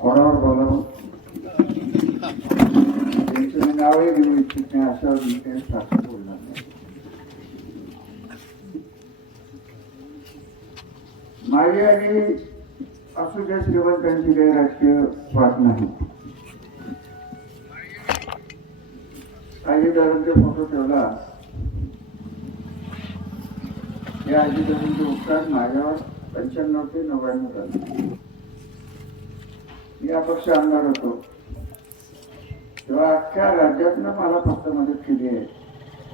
कोणावर बोलावं त्यांचं नावही देऊ इच्छित नाही असं सासू बोलणार नाही. माझी आणि असू द्या श्रीमंतांची काही राजकीय वाट नाही. आजीदारांचा फोटो ठेवला. या आजीदारांचे उपकार माझ्यावर 95 ते 99 झाले. मी अपक्ष आमदार होतो तेव्हा अख्ख्या राज्यातनं मला फक्त मदत केली आहे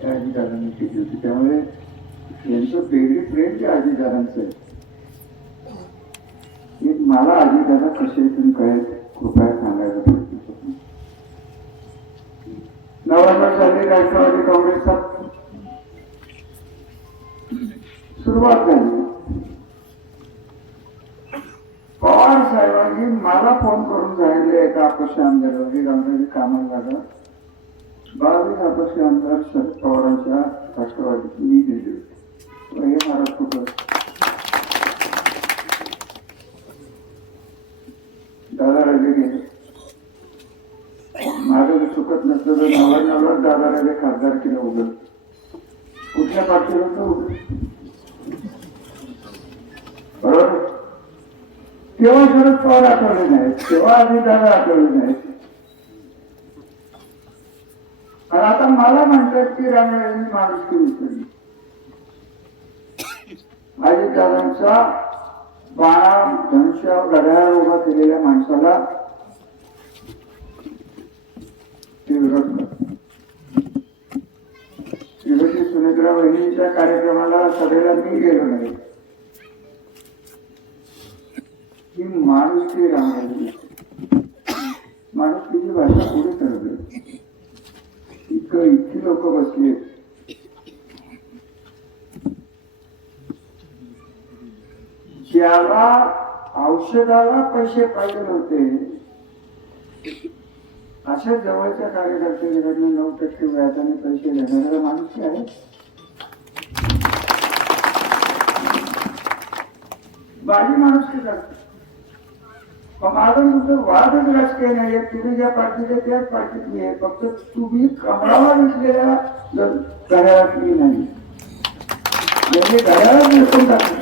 त्या आजीदारांनी केली होती. त्यामुळे यांचं वेगळी प्रेम त्या आजीदारांचं आहे. मला आजीदादा कसे तुम्ही कळेल कृपया सांगायला प्रयत्न करतो. 99 साली राष्ट्रवादी काँग्रेसचा सुरुवात झाली. पवार साहेबांनी मला फोन करून सांगितले एका अपक्ष आमदारांनी गावमध्ये कामाला लागला. 22 अपक्ष आमदार शरद पवारांच्या राष्ट्रवादीत मी दिले होते. हे महाराष्ट्र दादा राजे गेले. माझं चुकत नसतं तर 99 दादा राजे खासदार केलं. उघड कुठल्या पार्टीला होतं उघड बरोबर. तेव्हा शरद पवार आठवले नाहीत, तेव्हा आधी दादा आठवले नाहीत. आणि आता मला म्हणतात की रामराजांनी माणुसकी विसरली. अजित दादांचा बाणा धनुष्य घड्याळ उभा केलेल्या माणसाला ते विरोध करतात. श्रीमती सुनेत्रा वहिनीच्या कार्यक्रमाला सभेला मी गेलो नाही. ही माणुसकी रामराजी माणुसकीची भाषा पुढे ठरवली. इतकी लोक बसले. ज्याला औषधाला पैसे पाहिजे होते अशा जवळच्या कार्यकर्त्यांकडनं 9% व्याजाने पैसे घेणाऱ्याला माणुसकी आहे. माझी माणुसकी करते. माझं तुमचं वादच राजकीय नाहीये. तुम्ही ज्या पार्टीचे त्याच पार्टीत मी आहे. फक्त तुम्ही कमळाला विकलेल्या घड्याळातली नाही. म्हणजे घड्याळच विकून टाकली.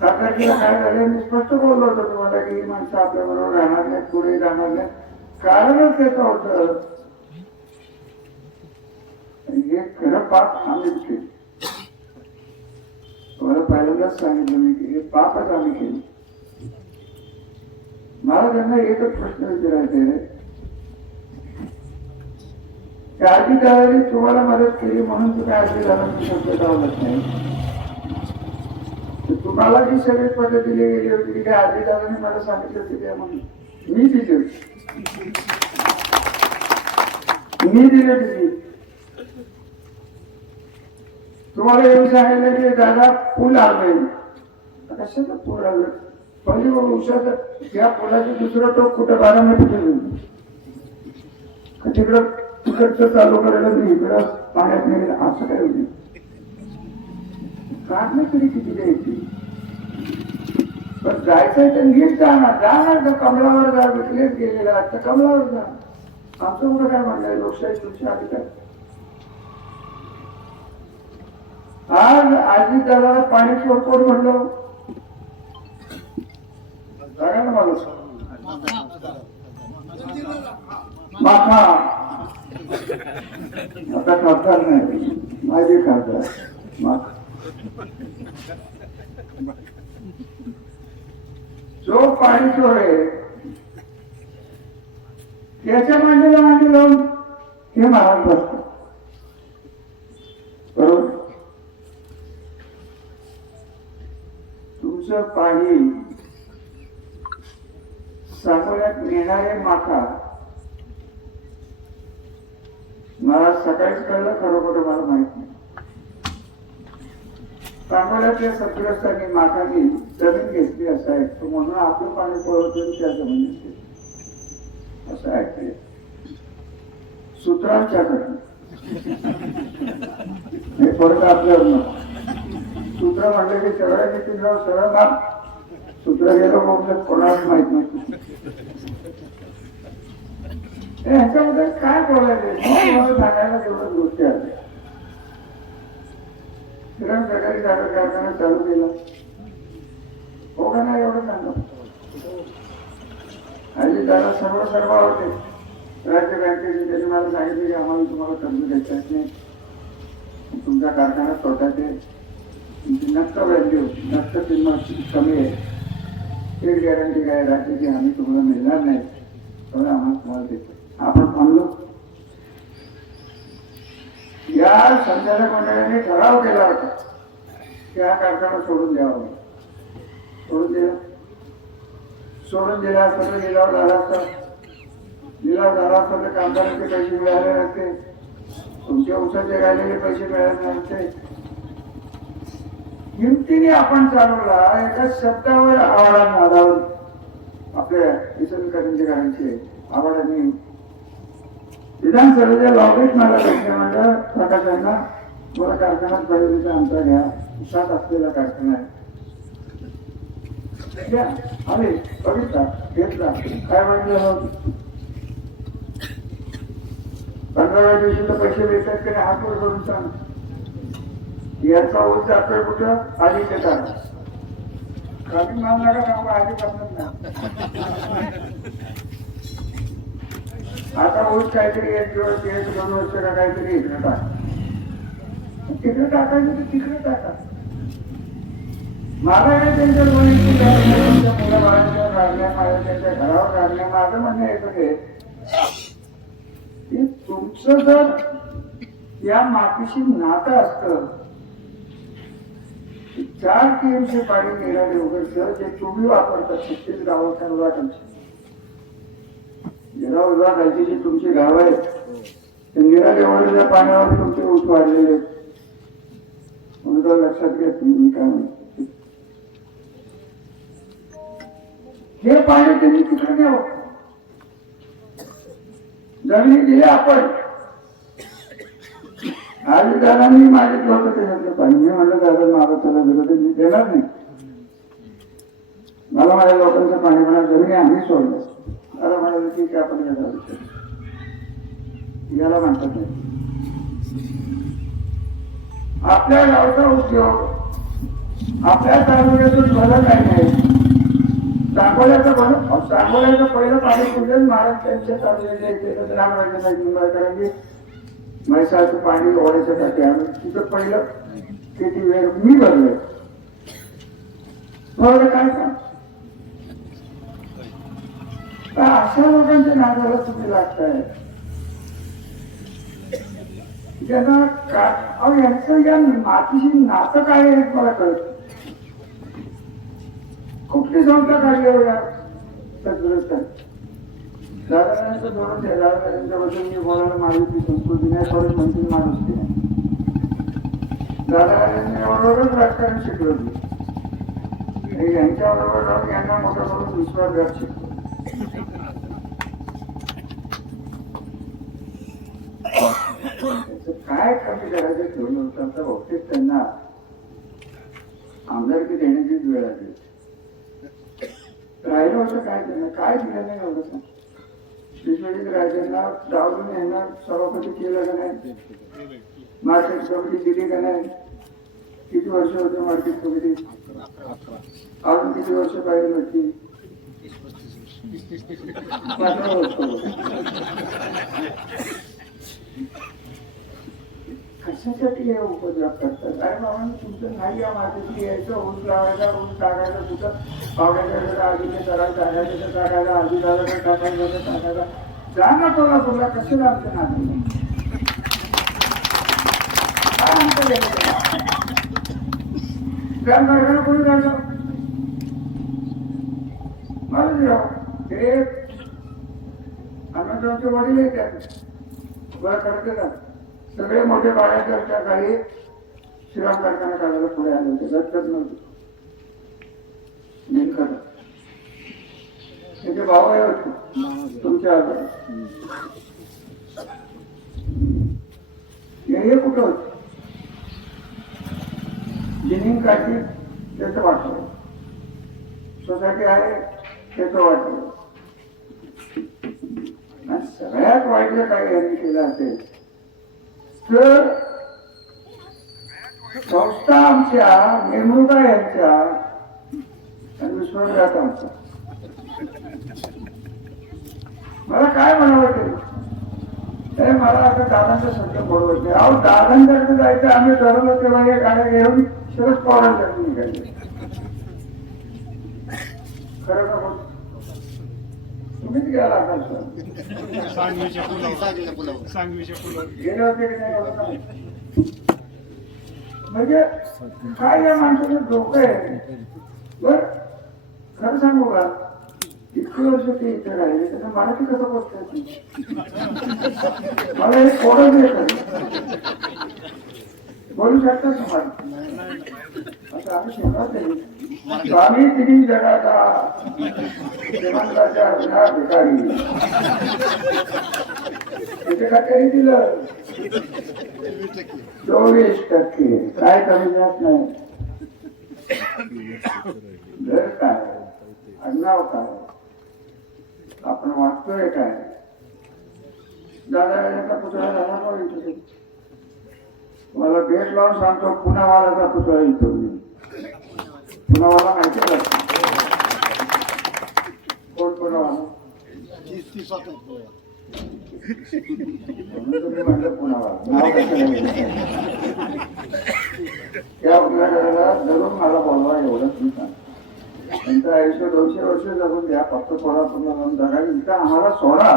सातारकीला काय झालं मी स्पष्ट बोललो होतो तुम्हाला की ही माणसं आपल्या बरोबर राहणार नाहीत, पुढे जाणार नाही. कारणच त्याचं होतं हे खरं पाप आम्हीच केलं. तुम्हाला पहिल्यांदाच सांगितलं मी की हे पापच आम्ही केलं. मला त्यांना एकच प्रश्न विचारायचे आहे. आजीदारांनी तुम्हाला मदत केली म्हणून तुम्ही आजीदारांची शब्द लावलंच नाही. तुम्हाला जी सगळी पद्धत दिली गेली होती की आजीदारांनी मला सांगितलं होती त्या म्हणून मी दिली होती. मी दिली होती. तुम्हाला येऊन सांगितलं की दादा पूल आलोय. कशाला पूल आलं? पहिली उशात या पुलाचं दुसरं टोक कुठं बारामती तिकडं तिकडचं चालू करायला मी इकडं पाण्यात नेलं असं काय होईल? काढणं तरी किती द्यायची. पण जायचंय तर नीट जाणार तर कमलावर जा. विकलेच गेलेला तर कमलावर जा. आमचं कुठं काय म्हणलंय लोकशाही तुमची अधिकार. आज आजी दादाला पाणी सोडकोड म्हणलं बघा ना मला माथा आता खासदार नाही माझे खासदार जो पाणी चोर आहे त्याच्या मांडीला मांडी लावून हे महाराज बसतात. बरोबर. तुमचं पाणी सांगोल्यात नेणारे माथा मला सकाळीच कळलं. खरोखर मला माहित नाही. सांगोल्यातल्या सद्ग्रस्तांनी माथानी जमीन घेतली असाय म्हणून आपलं पाणी पळवतो त्या जमिनीत. असं ऐकलंय सूत्रांच्याकडनं. हे परत आपल्यावर नको. सूत्र म्हणलं की सगळ्या नितीन सरळ मार. सूत्र गेलं मग कोणालाच माहित नसतं. ह्याच्याबद्दल काय बोलायचं सांगायला तेवढ्याच गोष्टी आल्या. श्रीराम सरकारी साखर कारखाना चालू केला हो का नाही एवढं सांगा. आणि त्याला सर्व होते राज्य बँकेचे. त्यांनी मला सांगितलं की आम्हाला तुम्हाला कर्ज द्यायचं नाही, तुमचा कारखाना तोट्यात आहे, तुमची नक्क व्हॅल्यू नक्क किंमत कमी आहे, एक गॅरंटी काय राज्याची आम्ही तुम्हाला मिळणार नाही, तर आम्हाला तुम्हाला देतो. आपण थांबलो. या संचालक मंडळाने ठराव केला होता की हा कारखाना सोडून द्यावा. सोडून दिला. सोडून दिला असता तर लिलाव झाला असता. लिलाव झाला असता तर कामगारांचे पैसे मिळाले नसते, तुमच्या उसाचे राहिलेले पैसे मिळाले नसते. हिमतीने आपण चालवला. एका शब्दावर आवाडात नादावर आपल्या इसनकरांचे आवाडांनी विधानसभेच्या लॉबीत मला भेटले. म्हणलं प्रकाशांना मला कारखान्यात बहिणीचा आमचा घ्या, उसात असलेला कारखाना आहे, आम्ही बघितला घेतला. काय म्हटलं 15व्या दिवशी तर पैसे मिळतात की नाही हात वर करून सांग. याचा ऊस जातोय कुठं आधी देतात. कमी माल नका सांगू आधी करणार नाही. आता ऊस काहीतरी 1-2 वर्ष का काहीतरी इकडे टाक. तिकडे टाकायचं तर तिकडे टाका. मला हे त्यांच्या मुलाबाळांच्या काढण्या त्यांच्या घरावर काढण्या माझं म्हणणं येतं की तुमचं जर या मातीशी नातं असतं, 4 TMC पाणी निघाले वगैरे जे तुम्ही वापरतात 36 गावाच्या उलवाटांची जेव्हा उलवाटांची जी तुमची गाव आहेत ते निराळे वगैरे पाण्यावर तुमचे ऊस वाढलेले म्हणून लक्षात घ्या तुम्ही काय म्हणतो. हे पाणी त्यांनी तिकडे द्यावं. जमिनी दिल्या आपण. आधी दादांनी मागितलं होतं त्याच्यातलं पाणी. मी म्हणलं दादा मला त्याला दिलं तर मी देणार नाही. मला माझ्या लोकांचं पाणी म्हणा जमिनी आम्ही सोडलं. मला म्हणाले ठीक आहे आपण याचा याला म्हणतात नाही. आपल्या गावचा उद्योग आपल्या तालुक्यातून भलं काही नाही. सांगोल्याचं भलं सांगोल्याचं पहिलं पाणी पूजन महाराज त्यांच्या तालुक्याचे रामराजे मुंबईकरांनी म्हैसाचं पाणी ओढ्याच्यासाठी आम्ही तिथं पहिलं किती वेळ मी भरलोय. बरोबर काय सांग अशा लोकांच्या नादाला तुम्ही लागताय ज्यांना यांचं या मातीशी नातं काय आहे मला कळत. कुठली संस्था काढली या दादांचं धोरण आहे. दादांच्याबद्दल मी बोलायला मारुती संस्कृती नाही परत म्हणते मारुती नाही. दादांनी बरोबरच राजकारण शिकलं. यांच्याबरोबर राहून यांना मोठा करून विश्वासघात शिकलो. काय कमी करायचं ठेवलं होतं आता बहुतेक त्यांना आमदारकी देण्याचीच वेळ आली. राहिलं होतं काय त्यांना काय दिलं नाही एवढं सांग. विश्वजित राजांना डावलून यांना सभापती केलं का नाही. मार्केट कमिटी दिली का नाही. किती वर्ष होते मार्केट कमिटी. अजून किती वर्ष पाहिजे होती. कशासाठी हे उपद्रव करतात. अरे बाबा तुमचं नाही या मातीची यायचं ऊस लावायचा ऊस टाकायचा कुठं पावड्याच्या आधीने करायला टाकायचं तर टाकायला आधी झालं तर टाकायचं तर टाकायला जा ना कोल्हापूरला कशाला आमचं नातं काय आमचं कोणी जायचं मला हे अनंतरावचे वडील येतात बरं करते ना. सगळे मोठे बाळाच्या काही श्रीराम कारखाना काढायला पुढे आले होते. रद्दत नव्हते. त्यांचे भाऊ होते. विचार हे कुठं होत जिनिंग काढली त्याचं वाटलं, सोसायटी आहे त्याचं वाटलं. आणि सगळ्यात वाईट जर काही यांनी केलं असेल तर संस्था आमच्या, नेमणुका यांच्या आणि विश्वासघात आमचा. मला काय म्हणावं ते मला आता दादांचा शब्द बोलवत नाही. अहो दादांच्याकडे जायचं आम्ही ठरवलं तेव्हा हे गाड्या घेऊन शरद पवारांच्याकडे निघाले. खरं का बोल तुम्हीच गेला असाल गेले होते की नाही. म्हणजे काय या माणसाचं डोकं आहे. बर खरं सांगू का, इतकी वर्ष ते इथे राहिले त्याचं मराठी कसं बोलतात मला हे कोडच येत बोलू शकता तुम्हाला असं आम्ही शिकत नाही. स्वामी तिन्ही जगाचा श्रीमंताच्या विना भिकारी तिथे का तरी दिलं 24% काय कमी जात नाही. घर काय, आडनाव काय, आपण वागतोय काय. दादा पुतळा झाला पण मला भेट लावून सांगतो पुण्यावालाचा पुतळा इथं मी पुण्यावाला माहिती का कोण पुण्यावाला तुम्ही म्हटलं पुण्यावाला नाव कसं त्या उद्घाटनाला धरून मला बोलवा एवढंच मी सांग. त्यांचं आयुष्य 200 वर्ष जगून द्या फक्त कोल्हापूरला जाऊन जगा इथं आम्हाला सोडा.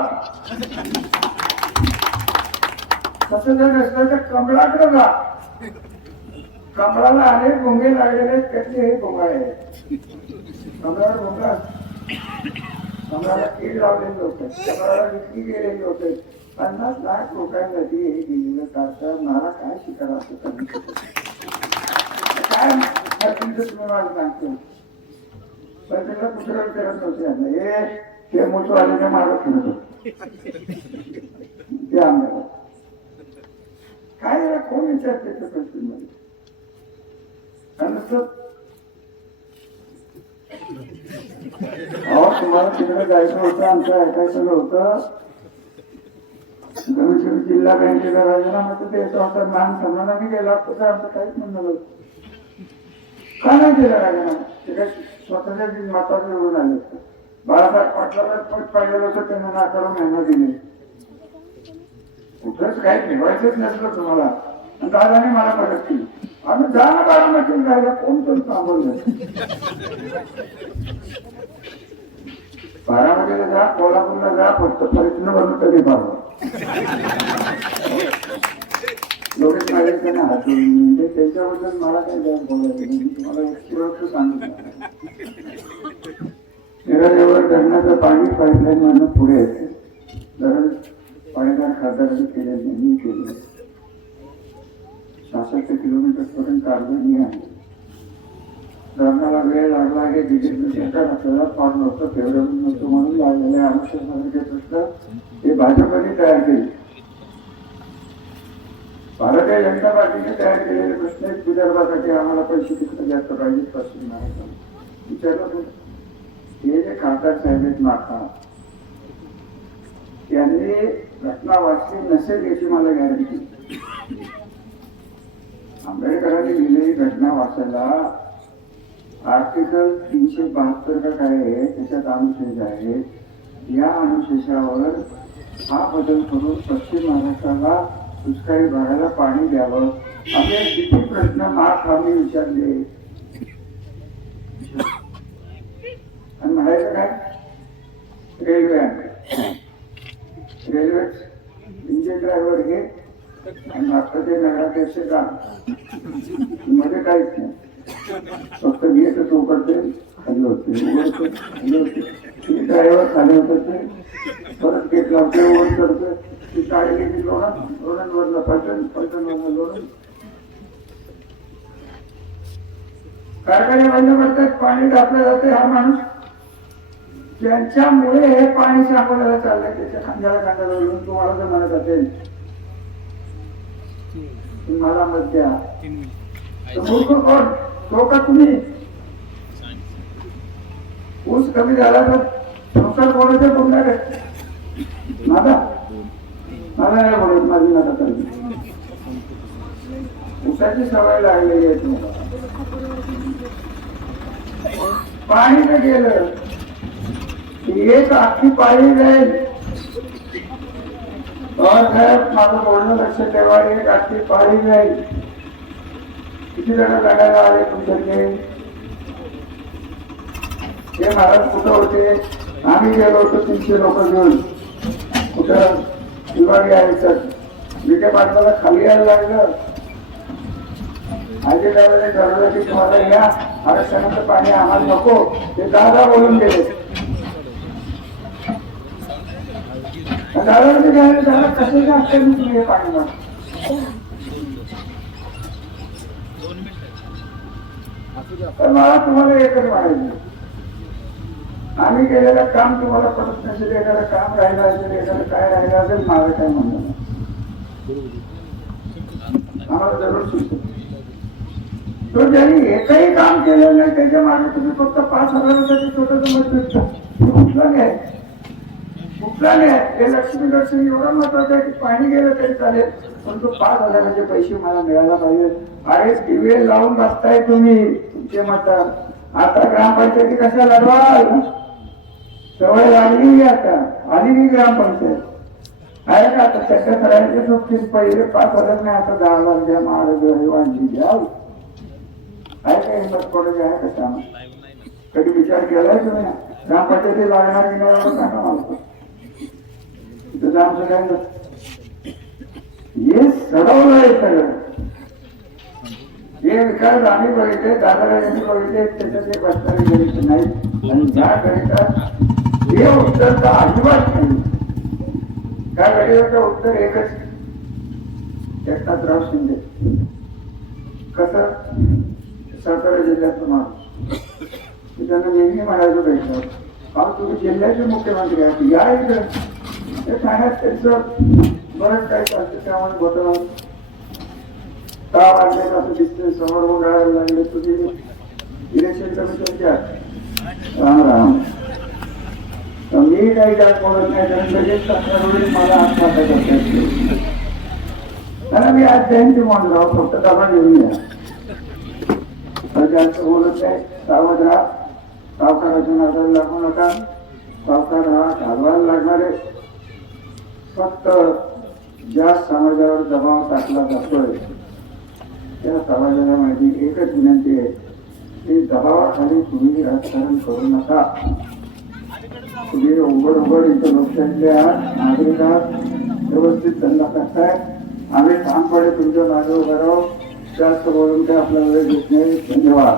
तसं जर नसलं तर कमळाकडे जा. कमळाला अनेक भोंगे लागलेले आहेत त्यातले हे भोंगा आहे. कमळाला भोंगा कमळाला कीड लावलेले होते, कमळाला विक्री गेलेली होते. 50 लाख लोकांसाठी हे गेलेलं तर मला काय शिकायला असं काय तुम्ही मला सांगतो. पण त्याला कुठला करत नव्हते हे मोठवाल्याने मारत फिरत होते ते आम्हाला काय कोण विचारते त्या परिस्थितीमध्ये. तुम्हाला तिकडे जायचं होतं आमचं ऐकायचं नव्हतं. जिल्हा बँकेचा राजीनामा तर द्यायचा होता. मान सन्मानाने गेला तर आमचं काहीच म्हणणं नव्हतं. का नाही केला राजीनामा ते काय स्वतःच्या मताचे निवडून आले. बाळासाहेब पाटलाला पद पाहिलेलं होतं त्यांना नाकारून यांना दिले. कुठंच काही ठेवायचंच नसलं तुम्हाला आणि दादाने मला मदत केली. आम्ही जा ना बारामतीत राहिला कोण पण थांबवलं. बारामतीला जा, कोल्हापूरला जा, फक्त प्रयत्न बनून तरी पाहतो. एवढेच माझे त्यांना हात म्हणजे त्यांच्याबद्दल मला काही जास्त बोलायचं नाही. तुम्हाला एक सांगितलं निराजवर धरणाचं पाणी पाईपलाईन मधून पुढे येते. धरण पाणीदार खासदारांनी केले मी केले. 66 किलोमीटर पर्यंत अर्धनी आहे. धरणाला वेळ लागला हे बीजेपी आपल्याला पाड नव्हतं फेवरेबल नव्हतं म्हणून लागलेले अनुषंगाने प्रश्न हे भाजपने तयार केले. भारतीय जनता पार्टीने तयार केलेले प्रश्न आहेत. विदर्भासाठी आम्हाला पैसे तिकडे जास्त पाहिजे पश्चिम महाराष्ट्रात विचारलं. हे जे खासदार साहेब आहेत नाथा त्यांनी घटना वाचली नसेल याची मला गॅरंटी. आंबेडकरांनी दिलेली घटना वाचायला आर्टिकल 372 का काय आहे त्याच्यात अनुशेष आहे. या अनुशेषावर हा बदल करून पश्चिम महाराष्ट्राला दुष्काळी भागाला पाणी द्यावं असे किती प्रश्न महास्वामी विचारले. आणि म्हणायचं काय रेल्वे इंजिन ड्रायव्हर हे आणि भारताचे नगराध्यक्ष का मध्ये काहीच नाही. फक्त गेट उघडते खाली होते ड्रायव्हर खाली होते परत गेट लावते उघड करते. ती गाडी गेली लोणंदवरला पलटणवरला लोणंद कारखाने बंद पडतात. पाणी टाकलं जाते. हा माणूस त्यांच्यामुळे हे पाणी सांगोल्याला चाललंय, त्याच्या खांद्याला खांदा धरून तुम्हाला जर म्हणत असेल मला मत द्या, मूर्ख कोण, तो का तुम्ही? ऊस कमी झाला तर संसार कोणाच्या बोलणार आहे? माझा मला नाही बोलत, माझी नका चालली. ऊसाची सवय लागलेली आहे तुम्हाला. पाणी तर गेलं, एक अख्खी पाळी जाईल. साहेब माझं बोलणं लक्ष ठेवा, एक अख्खी पाळी जाईल. किती जण लढायला आले तुमच्याकडे? हे महाराज कुठं होते? आम्ही गेलो होतो 300 लोक घेऊन. कुठं? विभागी आयुष्यात विखे पाटलाला खाली यायला लागलं. आजीदादाने ठरवलं की तुम्हाला या आरक्षणाचं पाणी आम्हाला नको, ते दादा बोलून गेले. दादा कसे असते तुम्ही हे पाणी माग? मला तुम्हाला एकच म्हणायचं, आम्ही केलेलं काम तुम्हाला पडत नसेल, एखादं काम राहिलं असेल, एखादं काय राहिलं असेल, माझं काय म्हणणं आम्हाला जरूर सुचतो. तो ज्यांनी एकही काम केलेलं नाही त्याच्या मागे तुम्ही फक्त 5,000साठी स्वतःच मत देता. कुठला नाही, कुठला नाही. हे लक्ष्मी दर्शन एवढं महत्वाचं आहे की पाणी गेलं तरी चालेल, पण तो 5,000चे पैसे मला मिळायला पाहिजे. अरे दिवे लावून बसताय तुम्ही तुमचे मत. आता ग्रामपंचायती कशा लढवाल? सवय लागली आता, आली मी ग्रामपंचायत आहे का? आता त्याच्या करायचे सोपतील. पहिले 5,000 नाही, आता 10,000 द्या, महाराज वाढली द्या. आहे का हिंमत पडली आहे का? काम कधी विचार केलाय तुम्ही? ग्रामपंचायती लागणार की नाही एवढं सांगा मला. तिथं आमचं काय हे सडवलं आहे सगळं. हे विकास आम्ही बघितले, दादाला यांनी बघितले, त्याच्यात एक असणारे गणित नाही. आणि ज्या गणितात हे उत्तर तर अजिबात नाही. त्या गणिताचं उत्तर एकच, एकनाथराव शिंदे. कसं? सातारा जिल्ह्याचा माणूस. त्यांना नेहमी म्हणायचं भेटलं, अहो तुम्ही जिल्ह्याचे मुख्यमंत्री आहात, या इकडे. ते ठाण्यात त्यांचं बरंच काही चालतं, त्यामुळे बोटावर ताव आणलेलं असं दिसते, समोर उडायला लागले. तुम्ही इलेक्शन कमिशनच्या राम राम. मी काही जास्त बोलत नाही, कारण लगेच मला आत्महत्या करता. त्याला मी आज जयंती म्हणून राहू, फक्त डबा घेऊन या. जास्त बोलत नाही, सावध राहा. सावकाराच्या नादाला लागू नका. सावकार हा घालवायला लागणारे. फक्त ज्या समाजावर दबाव टाकला जातोय त्या समाजाला माझी एकच विनंती आहे की दबावाखाली तुम्ही राजकारण करू नका. तुम्ही उघड इथं लोकशाहीतले आहात, नागरिक आहात, व्यवस्थित धंदा करताय. आम्ही ठामपणे तुमच्या मागे उभं राहू. जास्त बोलून काय आपल्याला वेळ घेत नाही. धन्यवाद.